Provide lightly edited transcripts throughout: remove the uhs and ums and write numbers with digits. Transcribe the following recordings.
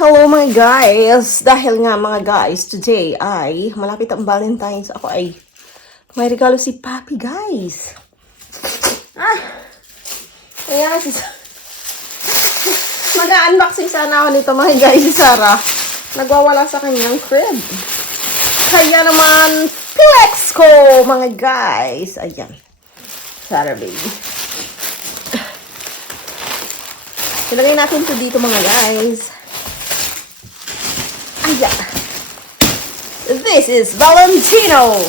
Hello mga guys! Dahil nga mga guys, today ay malapit ang Valentine's. Ako ay may regalo si Papi guys. Ayan. Mag-unboxing sana ako nito mga guys. Si Sarah nagwawala sa kanyang crib. Kaya naman, flex ko mga guys. Ayan. Sarah baby. Ilagay natin ito dito mga guys. Ayan. This is valintino.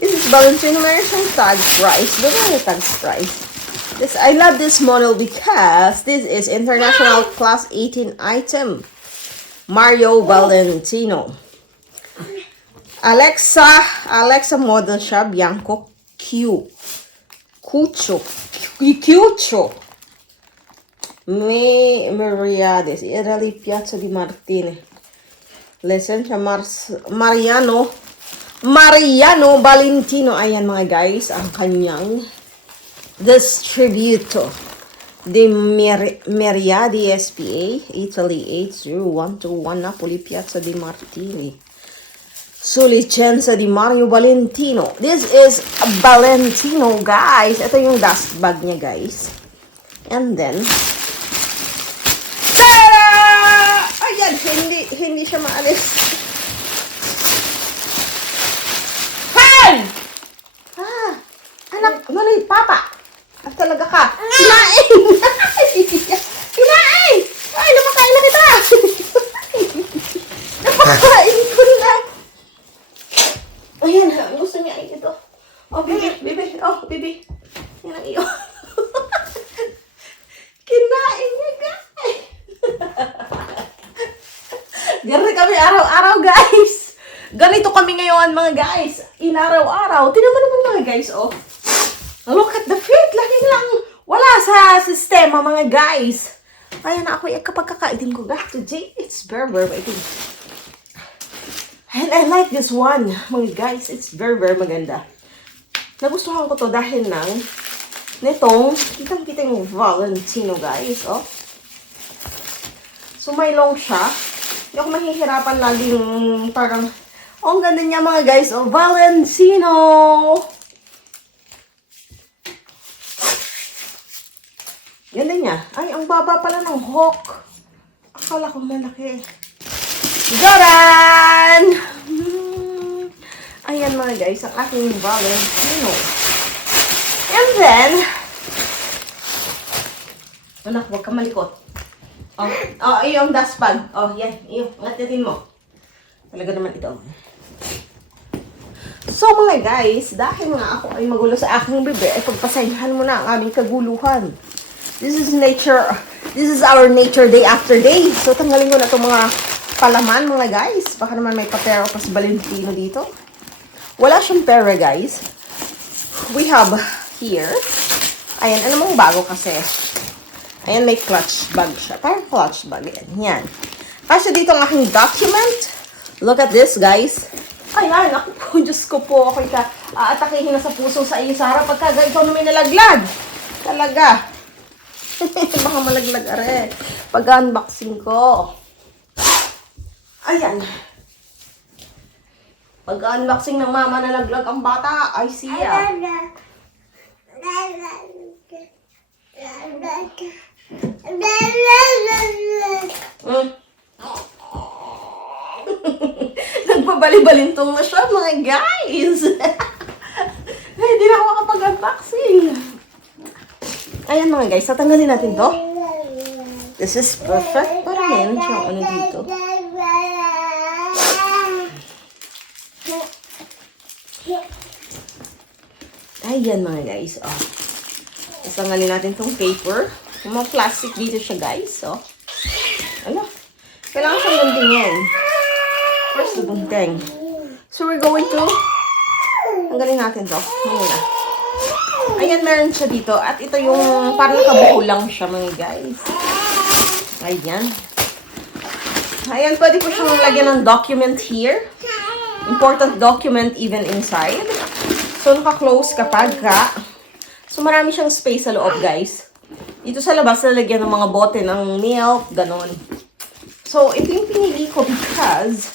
This is valintino. Meron siyang tag price. Doon tag price. I love this model because this is international class 18 item. Mario Valentino. Alexa model siya. Bianco Q. Cucho. Meriades. Italy Piazza di Martini. License Mariano Valintino. Ayan mga guys, ang kanyang distributor. De Meriadi SPA, Italy 80121, Napoli Piazza di Martini. Su licenza di Mario Valentino. This is a Valentino guys. Ito yung dust bag niya guys. And then ayan, hindi siya maalis. Hey! Anak, mali, papa. Talaga ka. Kinain! Kinain! Ay, napakain na kita. Napakain ko na. Ayan, gusto niya ay ito. Oh, bibi. Oh, bibi. Yan ang iyo. Kinain niya, guys. Ganito kami araw-araw, guys. Ganito kami ngayon, mga guys. Inaraw-araw. Tingnan mo naman, mga guys, oh. Look at the fit. Lagi lang wala sa sistema, mga guys. Kaya na ako, kapag kakaitin ko, today, it's very waiting. And I like this one, mga guys. It's very maganda. Nagustuhan ko to dahil nang nitong, kitang-kita yung Valentino, guys, oh. So, may long siya. Hindi ako mahihirapan laging parang, oh, ang ganda niya mga guys, oh, Valentino! Ganda niya. Ay, ang baba pala ng hook. Akala ko malaki. Garan! Ayan mga guys, ang aking Valentino. And then, anak, huwag ka malikot. Oh, yung dust bag. Oh, yan. Iyo, ngatitin mo. Talaga naman ito. So, mga guys, dahil nga ako ay magulo sa aking bebe, ay pagpasensyahan mo na ang aming kaguluhan. This is nature. This is our nature day after day. So, tanggalin ko na itong mga palaman, mga guys. Baka naman may papero pa si Valentino dito. Wala siyang pera, guys. We have here. Ayan, ano mong bago kasi. Ayan, may clutch bag siya. Parang clutch bag. Yan. Kasi dito ang aking document. Look at this, guys. Ayan, ako, Diyos ko po. Ako aatakihin na sa puso sa iyo, Sarah. Pagka ikaw na may nalaglag. Talaga. Baka malaglag, are. Pag-unboxing ko. Ayan. Pag-unboxing ng mama nalaglag ang bata. Ay, siya. Nagpabali-balintong na siya, mga guys. Hindi na ako makapag-unboxing. Ayan mga guys, tatanggalin natin to. This is perfect. Parang meron siyang ano dito. Ayan mga guys, oh. Tatanggalin natin tong paper. Yung mga plastic dito siya guys, oh. Ano? Kailangan siyang guntingin. First, the gunting. So, we're going to tanggalin natin to. Muna. Ayan, meron siya dito. At ito yung parang nakabuo lang siya, mga guys. Ayan. Ayan, pwede ko siyang lagyan ng document here. Important document even inside. So, naka-close kapag ka. So, marami siyang space sa loob, guys. Dito sa labas, lalagyan ng mga bote ng milk, ganon. So, ito yung pinili ko because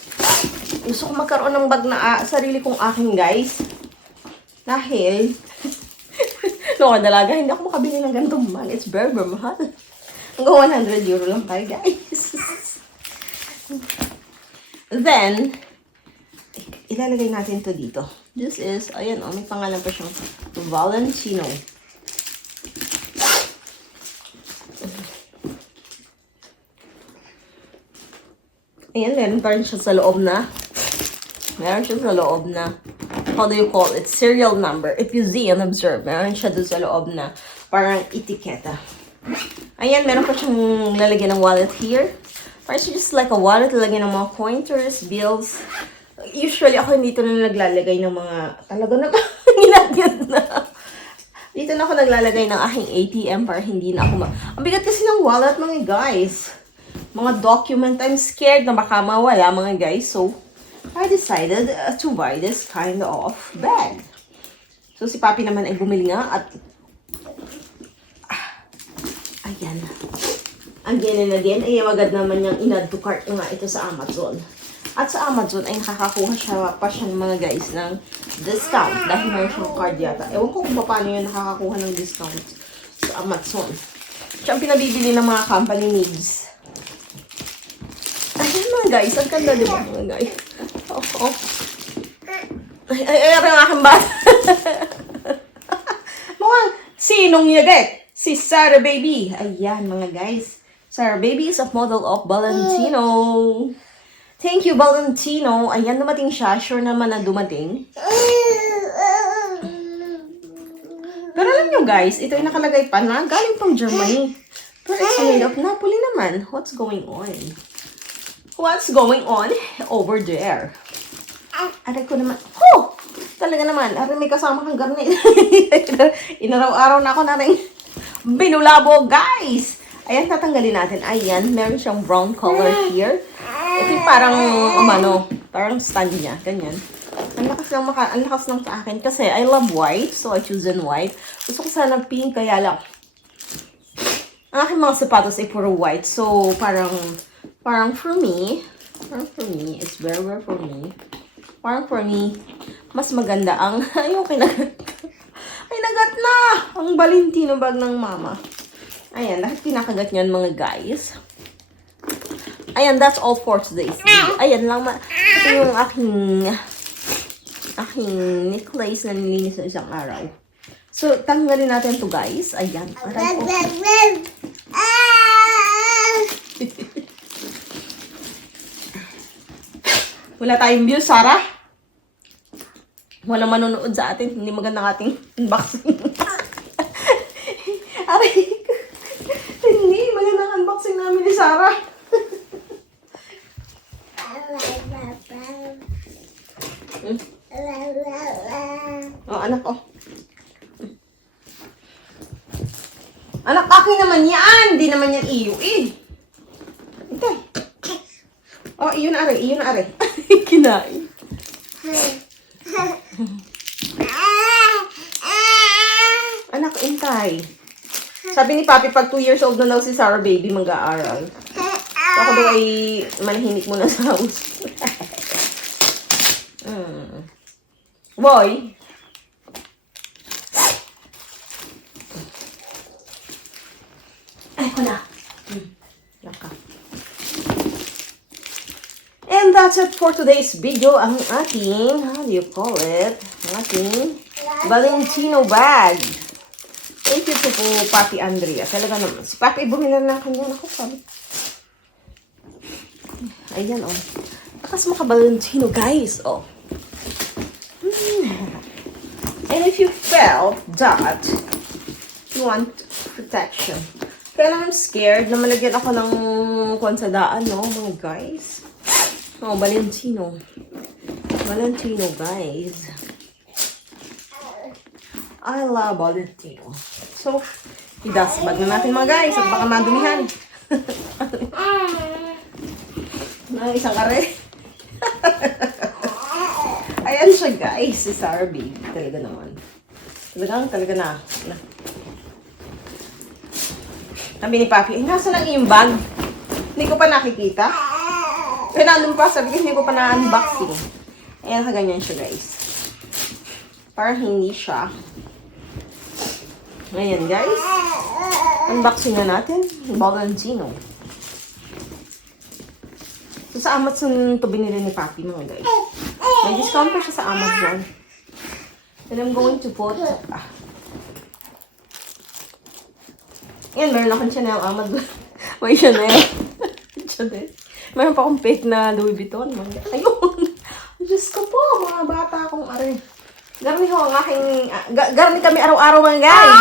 gusto ko magkaroon ng bag na sarili kong akin, guys. Dahil, no, dalaga, hindi ako makabili ng ganitong bag. It's very, very mahal. Hanggang 100 euro lang tayo, guys. Then, ilalagay natin to dito. This is, ayan, oh, may pangalan pa siyang Valintino. Ayan, meron pa rin siya sa loob na. Meron siya sa loob na. How do you call it? Serial number. If you see and observe, meron siya doon sa loob na parang etiketa. Ayan, meron pa siyang lalagyan ng wallet here. Parang siya just like a wallet, lalagyan ng mga pointers, bills. Usually, ako dito na naglalagay ng mga, talaga na ginagyan na. Dito na ako naglalagay ng aking ATM para hindi na ako ang bigat kasi ng wallet, mga guys. Mga document, I'm scared na baka mawala, mga guys. So, I decided to buy this kind of bag. So, si Papi naman ay bumili nga at ayan. Again and again, ay magad naman niyang in-add to cart nga ito sa Amazon. At sa Amazon ay nakakakuha siya pa siya mga guys ng discount dahil meron siyang card yata. Ewan ko kung paano yun nakakakuha ng discount sa Amazon. Siya ang pinabibili ng mga company needs. Ayun mga guys, ang ganda diba mga guys? Oh. Ay, ang aking bata. Mga sinong yaget? Si Sarah Baby. Ayan mga guys. Sarah Baby is a model of Valintino. Thank you, Valintino. Ayan, dumating siya. Sure naman na dumating. Pero alam nyo guys, ito ay nakalagay pa na galing pang Germany. Pero it's made of Napoli naman. What's going on? What's going on over there? Aray ko naman. Oh! Talaga naman. Aray, may kasama kang garnet. Inaraw-araw na ako na rin binulabo, guys! Ayan, tatanggalin natin. Ayan, meron siyang brown color here. Ito yung parang, parang stand niya. Ganyan. Ang lakas lang sa akin. Kasi I love white, so I choose in white. Gusto ko sana pink, kaya lang. Ang aking mga sapatos ay puro white. So, parang for me, it's very for me. Parang for me, mas maganda ang, ayun, kinagat na! Ang Valintino bag ng mama. Ayan, lahat pinakagat niyan mga guys. Ayan, that's all for today's video. Ayan lang, ito yung aking necklace na nilinis sa isang araw. So, tanggalin natin to guys. Ayan. Wala tayong views, Sarah. Wala manonood sa atin. Hindi magandang ating unboxing. Aray. Hindi magandang unboxing namin ni Sarah. Oh, anak ko. Anak, akin naman yan. Hindi naman yan iyo eh. Ito. Oh, iyon na are. Kinain. Anak, intay. Sabi ni Papi, pag 2 years old na daw si Sarah Baby, mag-aaral. So, ako daw ay manahimik muna sa house. Boy. Ay, ko na. Laka. And that's it for today's video. Ang ating, how do you call it? Ang ating Valintino bag. Thank you po Papi Andrea. Talaga naman. Si Papi, bumila na kanya. Ako, sabi. Ayan, oh. Lakas maka-Valintino, guys. Oh. And if you felt that you want protection, kaya lang I'm scared na malagyan ako ng kwansadaan, no, mga guys. Oh, Valintino. Valintino, guys. I love Valintino. So, i-dust bag na natin mga guys at baka madumihan. Isang kare. Ayan siya guys, si Sarah Baby. Talaga naman. Talaga na. Sabi ni Papi, nasa lang yung bag? Hindi ko pa nakikita. Kaya nandun pa, sabi ko, hindi ko pa na-unboxing. Ayan, kaganyan siya, guys. Parang hindi siya. Ayan, guys. Unboxing na natin. Valintino. So, sa Amazon ito binili ni Papi, mga guys. May discount pa siya sa Amazon. And I'm going to put... Ayan, meron akong Chanel Amazon. May Chanel. Chanel. Meron pa akong fake na Louis Vuitton. Ayun. Diyos ko po, mga bata akong aray. Garni ho, ang aking... garni kami araw-araw, mga guys.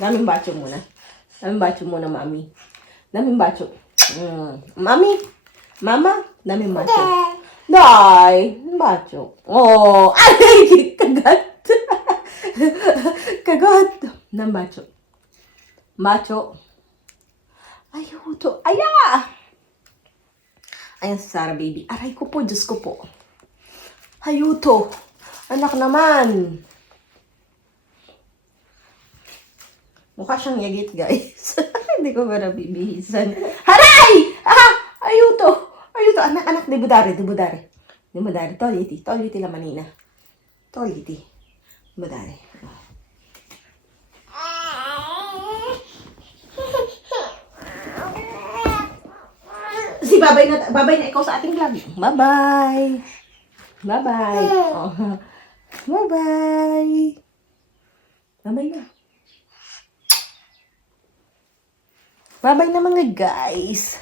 Daming bacho muna. Daming bacho muna, mami. Daming bacho. Mami. Mama. Daming bacho. Day. Bacho. Oh. Ay, kagat. Kagat. Daming bacho. Bacho. Ayuto. Aya! Ayan si Sarah, baby. Aray ko po, Diyos ko po. Ayuto. Anak naman. Mukha siyang yagit, guys. Hindi ko ba nabibihisan. Haray! Ayuto. Ayuto. Anak. Dibudari. Toliti. Toliti la manina. Toliti. Dibudari. Babay na ikaw sa ating vlog. Bye-bye. Bye-bye. Oh. Bye-bye. Bye-bye na. Bye-bye na mga guys.